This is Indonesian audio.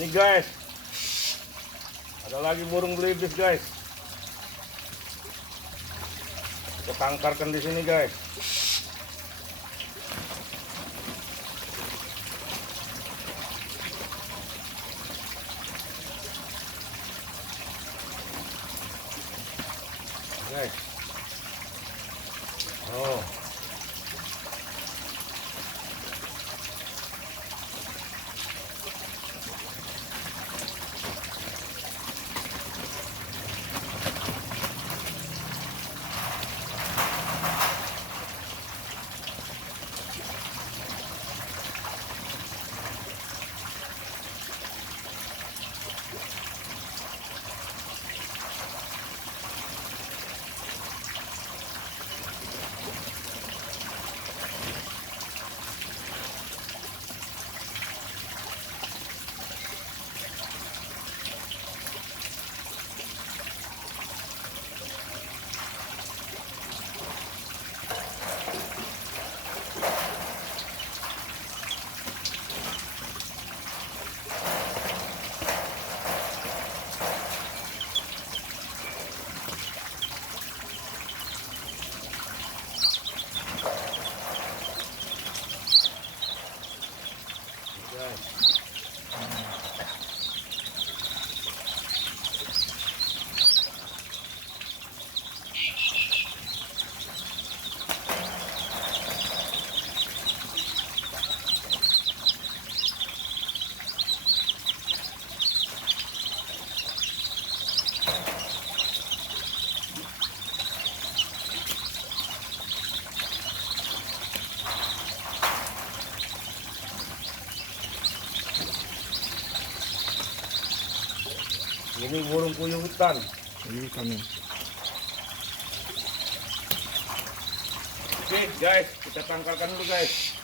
Ini guys, ada lagi burung belibis guys. Kita tangkarkan di sini guys. Guys. Oh. Ini burung puyuh hutan. Puyuh hutan nih. Oke guys, kita tangkalkan dulu guys.